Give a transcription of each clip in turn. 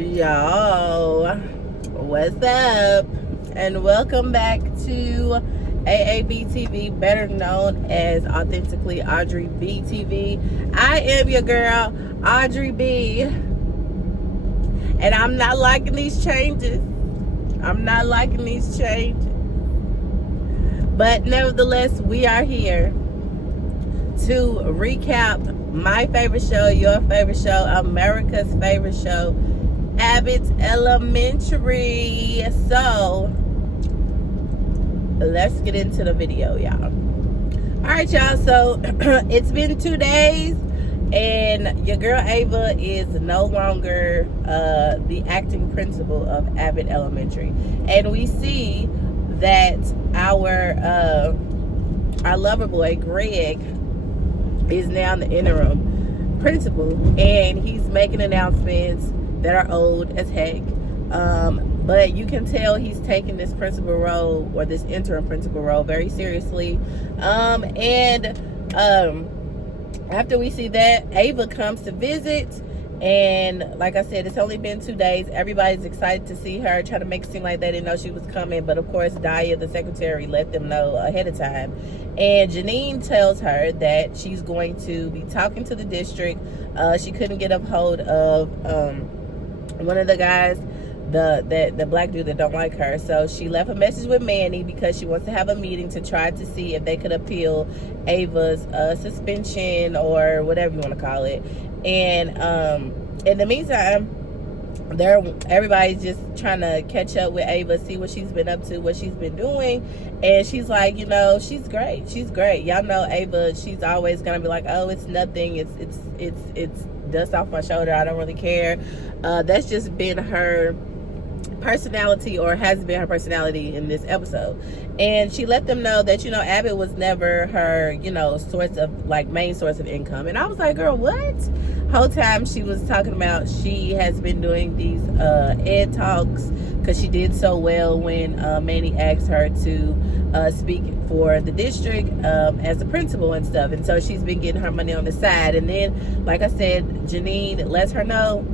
Yo, what's up? And welcome back to AAB TV, better known as Authentically Audrey B TV. I am your girl, Audrey B. And I'm not liking these changes. But nevertheless, we are here to recap my favorite show, your favorite show, America's favorite show, Abbott Elementary. So let's get into the video, y'all. All right, y'all. So it's been 2 days, and your girl Ava is no longer the acting principal of Abbott Elementary, and we see that our lover boy Greg is now the interim principal, and he's making announcements that are old as heck, but you can tell he's taking this principal role, or this interim principal role, very seriously. After we see that, Ava comes to visit, and like I said, it's only been 2 days. Everybody's excited to see her, trying to make it seem like they didn't know she was coming, but of course Daya, the secretary, let them know ahead of time. And Janine tells her that she's going to be talking to the district. She couldn't get a hold of one of the guys, the black dude that don't like her, so she left a message with Manny because she wants to have a meeting to try to see if they could appeal Ava's suspension, or whatever you want to call it. And in the meantime, everybody's just trying to catch up with Ava, see what she's been up to, what she's been doing. And she's like, you know, she's great. Y'all know Ava, she's always gonna be like, oh, it's nothing, it's dust off my shoulder, I don't really care. That's just been her personality, or has been her personality in this episode. And she let them know that, you know, Abbott was never her, you know, main source of income. And I was like, girl, what? Whole time she was talking about she has been doing these ed talks because she did so well when Manny asked her to speak for the district as a principal and stuff. And so she's been getting her money on the side. And then, like I said, Janine lets her know,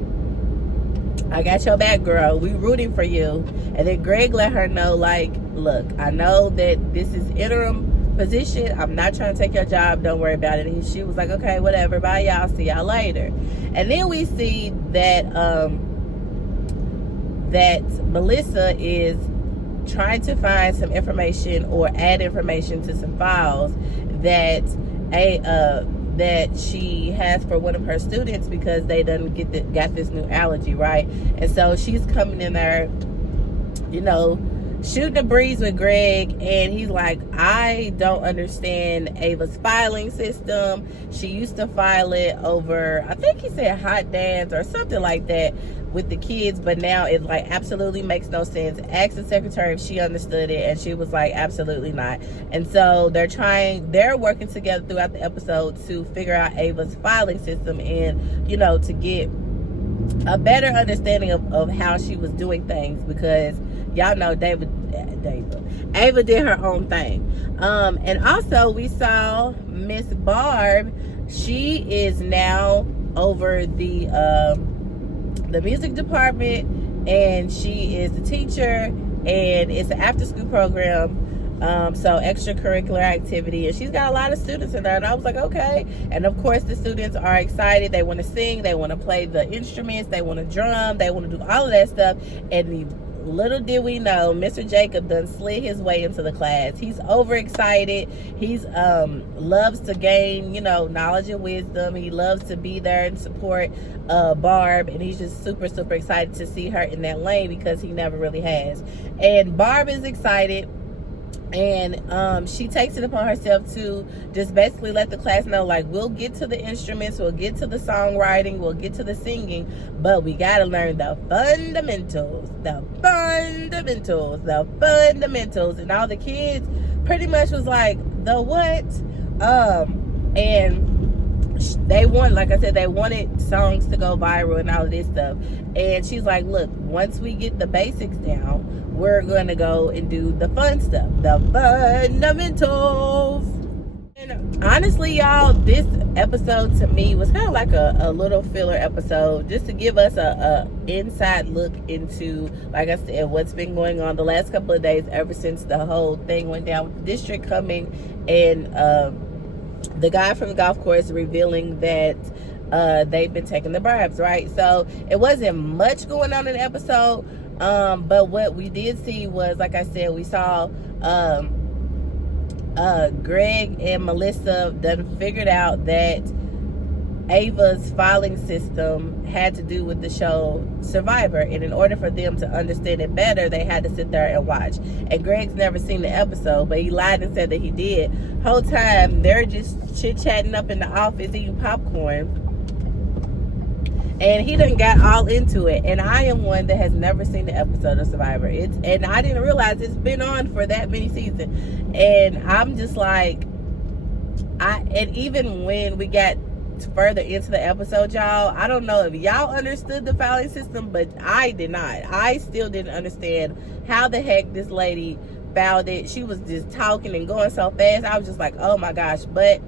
I got your back, girl. We rooting for you. And then Greg let her know, like, look, I know that this is interim position. I'm not trying to take your job. Don't worry about it. And she was like, okay, whatever. Bye, y'all. See y'all later. And then we see that that Melissa is trying to find some information, or add information to some files that that she has for one of her students, because they done got this new allergy, right? And so she's coming in there, you know, shooting a breeze with Greg, and he's like, I don't understand Ava's filing system. She used to file it over, I think he said hot dance or something like that, with the kids, but now it like absolutely makes no sense. Asked the secretary if she understood it, and she was like, absolutely not. And so they're working together throughout the episode to figure out Ava's filing system, and, you know, to get a better understanding of how she was doing things, because y'all know Ava did her own thing. And also we saw Miss Barb. She is now over the music department, and she is the teacher, and it's an after school program, so extracurricular activity, and she's got a lot of students in there. And I was like, okay. And of course the students are excited. They want to sing, they want to play the instruments, they want to drum, they want to do all of that stuff. And little did we know, Mr. Jacob done slid his way into the class. He's overexcited. He's loves to gain, you know, knowledge and wisdom. He loves to be there and support Barb, and he's just super excited to see her in that lane, because he never really has. And Barb is excited, and she takes it upon herself to just basically let the class know, like, we'll get to the instruments, we'll get to the songwriting, we'll get to the singing, but we gotta learn the fundamentals. And all the kids pretty much was like, the what? And they want, like I said, they wanted songs to go viral and all of this stuff. And she's like, look, once we get the basics down, we're going to go and do the fun stuff, the fundamentals. And honestly, y'all, this episode to me was kind of like a little filler episode, just to give us a inside look into, like I said, what's been going on the last couple of days ever since the whole thing went down with the district coming and the guy from the golf course revealing that they've been taking the bribes, right? So it wasn't much going on in the episode, but what we did see was, like I said, we saw Greg and Melissa done figured out that Ava's filing system had to do with the show Survivor, and in order for them to understand it better, they had to sit there and watch. And Greg's never seen the episode, but he lied and said that he did. Whole time they're just chit-chatting up in the office eating popcorn, and he done got all into it. And I am one that has never seen the episode of Survivor. And I didn't realize it's been on for that many seasons. And I'm just like, and even when we got further into the episode, y'all, I don't know if y'all understood the filing system, but I did not. I still didn't understand how the heck this lady filed it. She was just talking and going so fast. I was just like, oh my gosh. But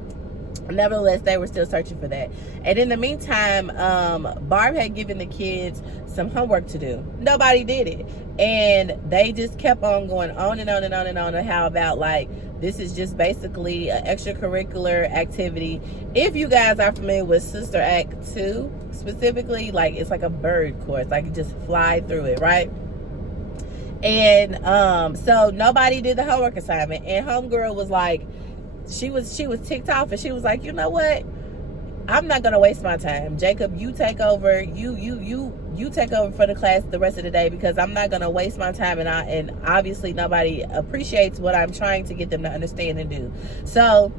nevertheless, they were still searching for that. And in the meantime, Barb had given the kids some homework to do. Nobody did it. And they just kept on going on and on and on and on, and how about, like, this is just basically an extracurricular activity. If you guys are familiar with Sister Act 2, specifically, like, it's like a bird course. Like, you just fly through it, right? And so nobody did the homework assignment. And homegirl was like, she was ticked off, and she was like, you know what? I'm not gonna waste my time. Jacob, you take over. You take over for the class the rest of the day, because I'm not gonna waste my time, and obviously nobody appreciates what I'm trying to get them to understand and do. So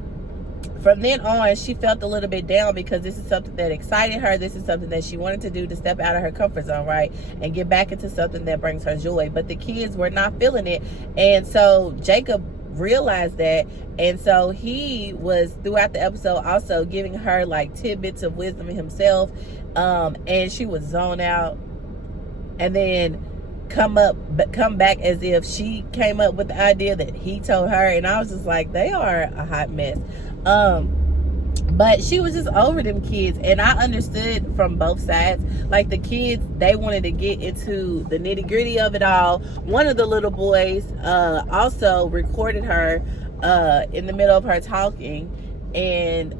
from then on, she felt a little bit down, because this is something that excited her. This is something that she wanted to do, to step out of her comfort zone, right? And get back into something that brings her joy. But the kids were not feeling it. And so Jacob realized that, and so he was throughout the episode also giving her like tidbits of wisdom himself, and she would zone out and then come back as if she came up with the idea that he told her. And I was just like, they are a hot mess. But she was just over them kids, and I understood from both sides. Like, the kids, they wanted to get into the nitty gritty of it all. One of the little boys also recorded her in the middle of her talking, and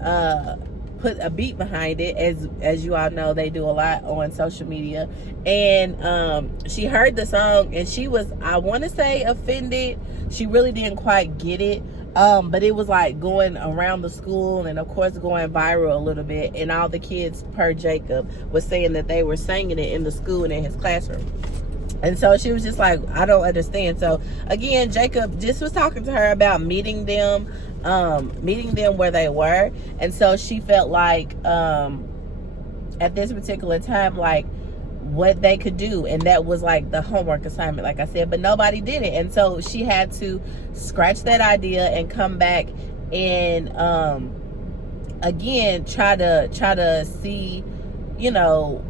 put a beat behind it. As you all know, they do a lot on social media. And she heard the song, and she was, I want to say, offended. She really didn't quite get it. But it was like going around the school, and of course going viral a little bit, and all the kids, per Jacob, was saying that they were singing it in the school and in his classroom. And so she was just like, I don't understand. So again, Jacob just was talking to her about meeting them where they were. And so she felt like at this particular time, like, what they could do, and that was like the homework assignment, like I said. But nobody did it, and so she had to scratch that idea and come back and again try to see, you know,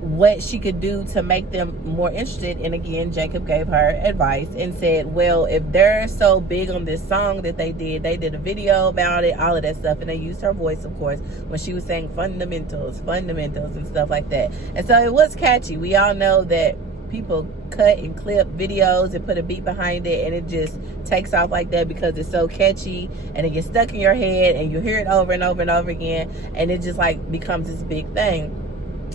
what she could do to make them more interested. And again, Jacob gave her advice and said, well, if they're so big on this song that they did a video about it, all of that stuff, and they used her voice, of course, when she was saying fundamentals and stuff like that. And so it was catchy. We all know that people cut and clip videos and put a beat behind it, and it just takes off like that because it's so catchy, and it gets stuck in your head, and you hear it over and over and over again, and it just like becomes this big thing.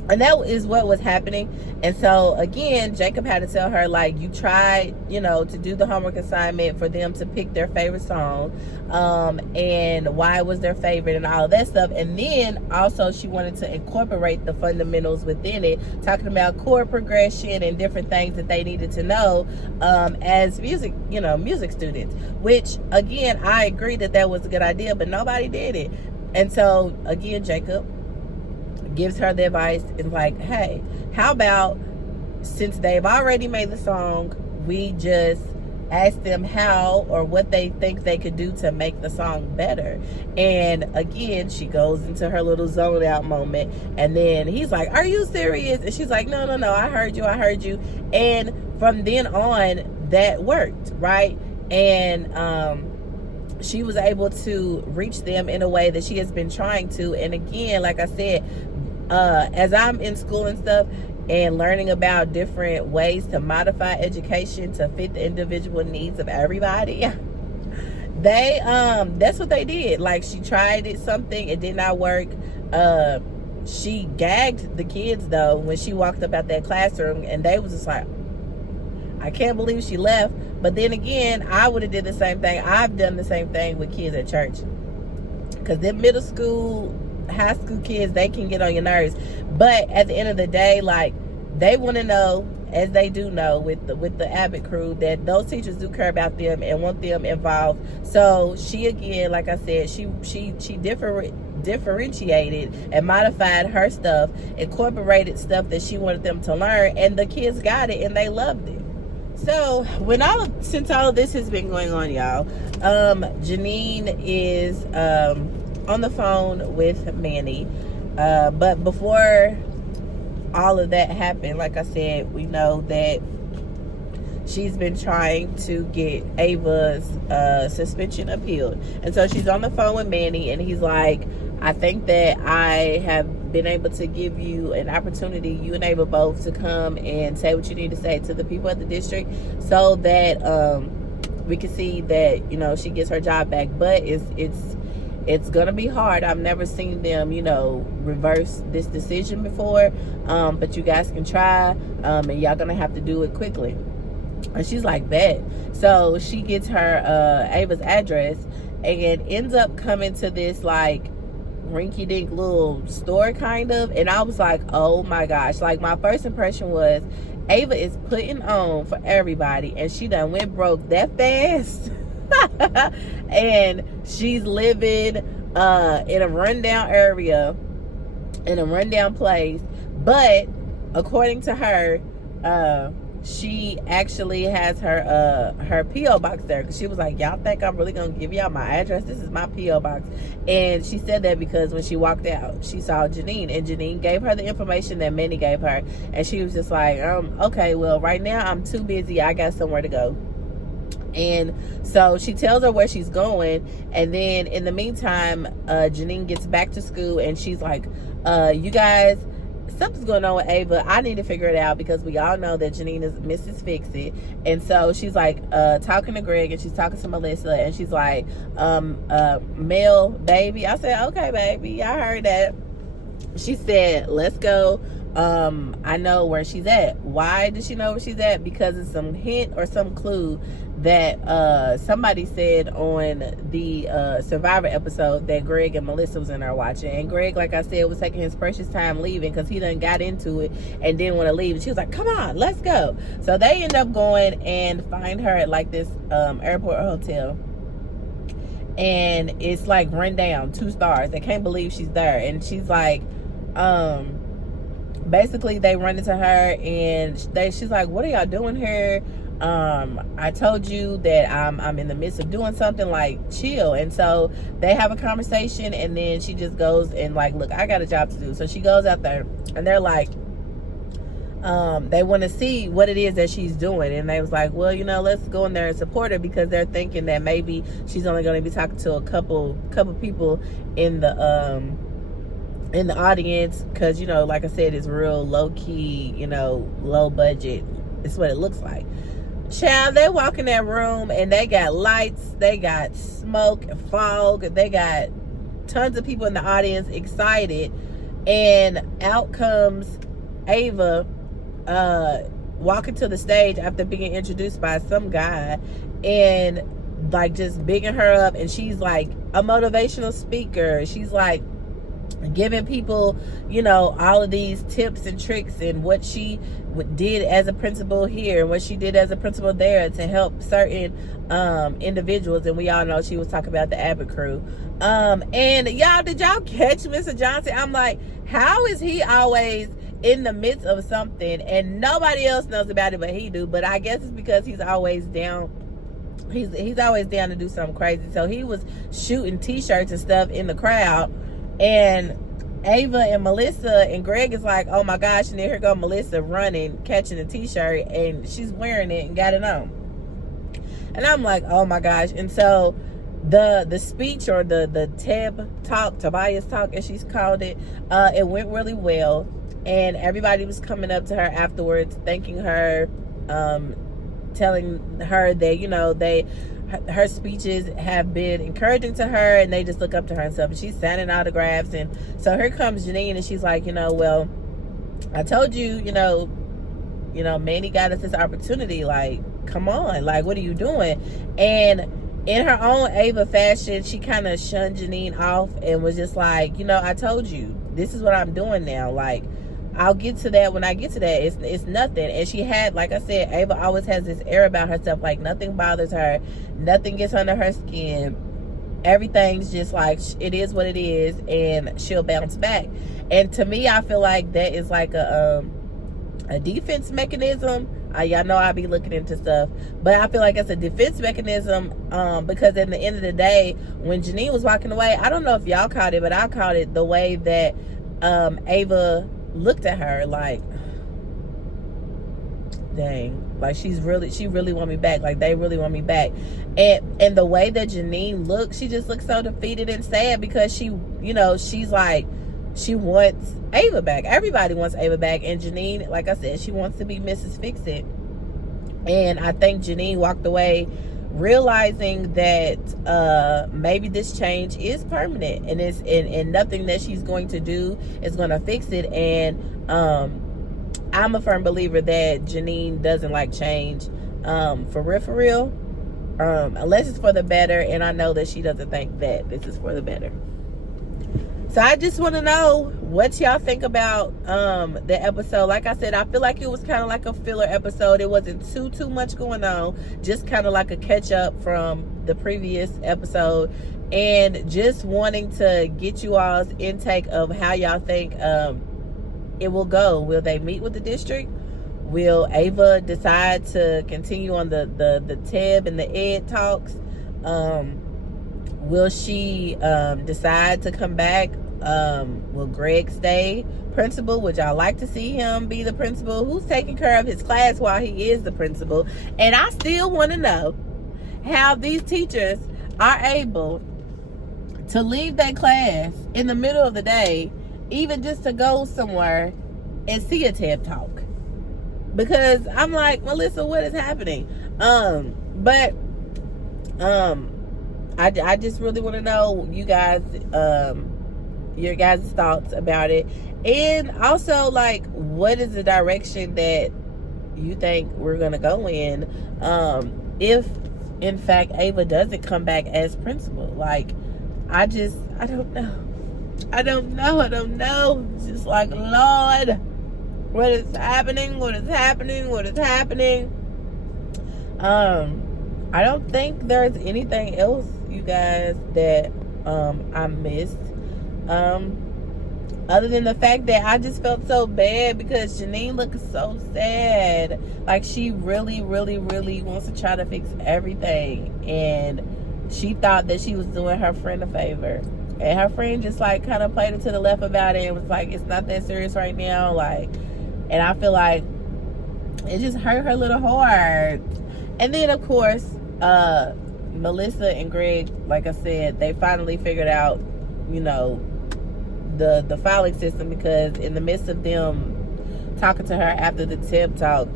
And that is what was happening. And so again, Jacob had to tell her, like, you tried, you know, to do the homework assignment for them to pick their favorite song, and why it was their favorite and all of that stuff. And then also she wanted to incorporate the fundamentals within it, talking about chord progression and different things that they needed to know as music students, which again, I agree that was a good idea, but nobody did it. And so again, Jacob gives her the advice and like, hey, how about, since they've already made the song, we just ask them how or what they think they could do to make the song better. And again, she goes into her little zone out moment, and then he's like, are you serious? And she's like, no, I heard you. And from then on, that worked, right? And she was able to reach them in a way that she has been trying to. And again, like I said, as I'm in school and stuff and learning about different ways to modify education to fit the individual needs of everybody, that's what they did. Like, she tried something, it did not work. She gagged the kids though when she walked up out that classroom, and they was just like, I can't believe she left. But then again, I would have did the same thing. I've done the same thing with kids at church, because them middle school, high school kids, they can get on your nerves. But at the end of the day, like, they want to know, as they do know with the Abbott crew, that those teachers do care about them and want them involved. So she, again, like I said, she differentiated and modified her stuff, incorporated stuff that she wanted them to learn, and the kids got it and they loved it. So since all of this has been going on, y'all, Janine is on the phone with Manny, but before all of that happened, like I said, we know that she's been trying to get Ava's suspension appealed. And so she's on the phone with Manny, and he's like, I think that I have been able to give you an opportunity, you and Ava both, to come and say what you need to say to the people at the district, so that we can see that, you know, she gets her job back. But it's gonna be hard. I've never seen them, you know, reverse this decision before, but you guys can try, and y'all gonna have to do it quickly. And she's like, bet. So she gets her Ava's address and ends up coming to this like rinky-dink little store kind of, and I was like, oh my gosh. Like, my first impression was, Ava is putting on for everybody, and she done went broke that fast. And she's living in a rundown area, in a rundown place. But according to her, she actually has her P.O. box there, because she was like, y'all think I'm really gonna give y'all my address? This is my P.O. box. And she said that because when she walked out, she saw Janine, and Janine gave her the information that Manny gave her, and she was just like, okay, well, right now I'm too busy, I got somewhere to go. And so she tells her where she's going, and then in the meantime, Janine gets back to school, and she's like, you guys, something's going on with Ava. I need to figure it out, because we all know that Janine is Mrs. Fix-It. And so she's like talking to Greg, and she's talking to Melissa, and she's like, Mel, baby. I said, okay, baby, I heard that. She said, let's go. I know where she's at. Why does she know where she's at? Because it's some hint or some clue that somebody said on the Survivor episode that Greg and Melissa was in there watching. And Greg, like I said, was taking his precious time leaving, because he done got into it and didn't want to leave. And she was like, come on, let's go. So they end up going and find her at like this airport hotel. And it's like run down, 2 stars. They can't believe she's there. And she's like, basically they run into her, and she's like, what are y'all doing here? I told you that I'm in the midst of doing something, like, chill. And so they have a conversation, and then she just goes and like, look, I got a job to do. So she goes out there, and they're like, they want to see what it is that she's doing. And they was like, well, you know, let's go in there and support her, because they're thinking that maybe she's only going to be talking to a couple people in the audience, because, you know, like I said, it's real low-key, you know, low budget. It's what it looks like. Child, they walk in that room, and they got lights, they got smoke and fog, they got tons of people in the audience excited, and out comes Ava walking to the stage after being introduced by some guy, and like just bigging her up. And she's like a motivational speaker. She's like giving people, you know, all of these tips and tricks, and what she did as a principal here and what she did as a principal there to help certain individuals. And we all know she was talking about the Abbott crew. And y'all, did y'all catch Mr. Johnson? I'm like, how is he always in the midst of something and nobody else knows about it but he do? But I guess it's because he's always down. He's always down to do something crazy. So he was shooting t-shirts and stuff in the crowd, and Ava and Melissa and Greg is like, oh my gosh. And then here go Melissa running, catching a t-shirt, and she's wearing it and got it on. And I'm like, oh my gosh. And so the speech, or the Tobias talk, as she's called it, it went really well, and everybody was coming up to her afterwards, thanking her, telling her that, you know, her speeches have been encouraging to her, and they just look up to her and stuff. And she's signing autographs, and so here comes Janine, and she's like, you know, well, I told you, you know, Manny got us this opportunity. Like, come on, like, what are you doing? And in her own Ava fashion, she kind of shunned Janine off and was just like, you know, I told you, this is what I'm doing now. Like, I'll get to that when I get to that. It's nothing. And she had, like I said, Ava always has this air about herself, like nothing bothers her, nothing gets under her skin. Everything's just like, it is what it is, and she'll bounce back. And to me, I feel like that is like a defense mechanism. Y'all know I be looking into stuff, but I feel like it's a defense mechanism, because at the end of the day, when Janine was walking away, I don't know if y'all caught it, but I caught it, the way that Ava looked at her, like, dang, like she really want me back, like they really want me back. And the way that Janine looked, she just looked so defeated and sad, because she, you know, she's like, she wants Ava back. Everybody wants Ava back. And Janine, like I said, she wants to be Mrs. Fix-It. And I think Janine walked away realizing that maybe this change is permanent, and it's and nothing that she's going to do is going to fix it. And I'm a firm believer that Janine doesn't like change, for real, unless it's for the better. And I know that she doesn't think that this is for the better. So I just want to know what y'all think about the episode. Like I said, I feel like it was kind of like a filler episode. It wasn't too much going on. Just kind of like a catch up from the previous episode. And just wanting to get you all's intake of how y'all think it will go. Will they meet with the district? Will Ava decide to continue on the TEB and the ED talks? Will she decide to come back? Will Greg stay principal? Would y'all like to see him be the principal? Who's taking care of his class while he is the principal? And I still want to know how these teachers are able to leave their class in the middle of the day, even just to go somewhere and see a TED talk. Because I'm like, Melissa, what is happening? I just really want to know you guys, your guys' thoughts about it. And also, like, what is the direction that you think we're going to go in if, in fact, Ava doesn't come back as principal? Like, I don't know. It's just like, Lord, what is happening? I don't think there's anything else, you guys, that I missed. Other than the fact that I just felt so bad because Janine looked so sad. Like, she really wants to try to fix everything. And she thought that she was doing her friend a favor. And her friend just, like, kind of played it to the left about it and was like, it's not that serious right now. Like, and I feel like it just hurt her little heart. And then, of course, Melissa and Greg, like I said, they finally figured out, you know, the filing system, because in the midst of them talking to her after the TED talk,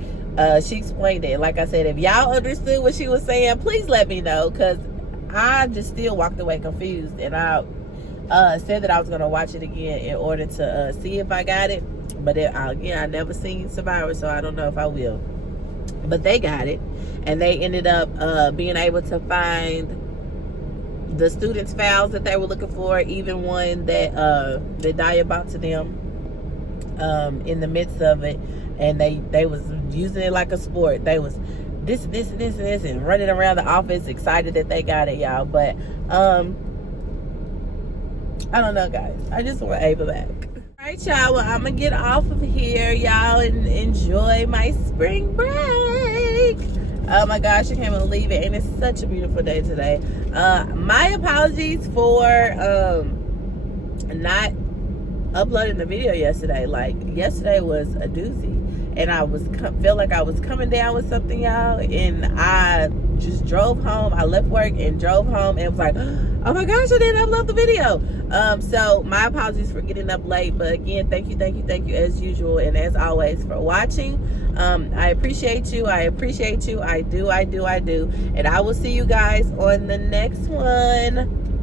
she explained it. Like I said, if y'all understood what she was saying, please let me know, because I just still walked away confused. And I said that I was going to watch it again in order to see if I got it. But again, I never seen Survivor, so I don't know if I will. But they got it, and they ended up being able to find the students' files that they were looking for, even one that Daya brought to them in the midst of it. And they was using it like a sport. They was this and running around the office excited that they got it, y'all. But I don't know, guys. I just want Ava back. All right, y'all. Well, I'm gonna get off of here, y'all, and enjoy my spring break. Oh my gosh, I can't believe it. And it's such a beautiful day today. My apologies for not uploading the video yesterday. Like, yesterday was a doozy, and I felt like I was coming down with something, y'all, and I just drove home. I left work and drove home and was like, oh my gosh, I didn't upload the video. So my apologies for getting up late, but again, thank you as usual and as always for watching. I appreciate you. I do. And I will see you guys on the next one.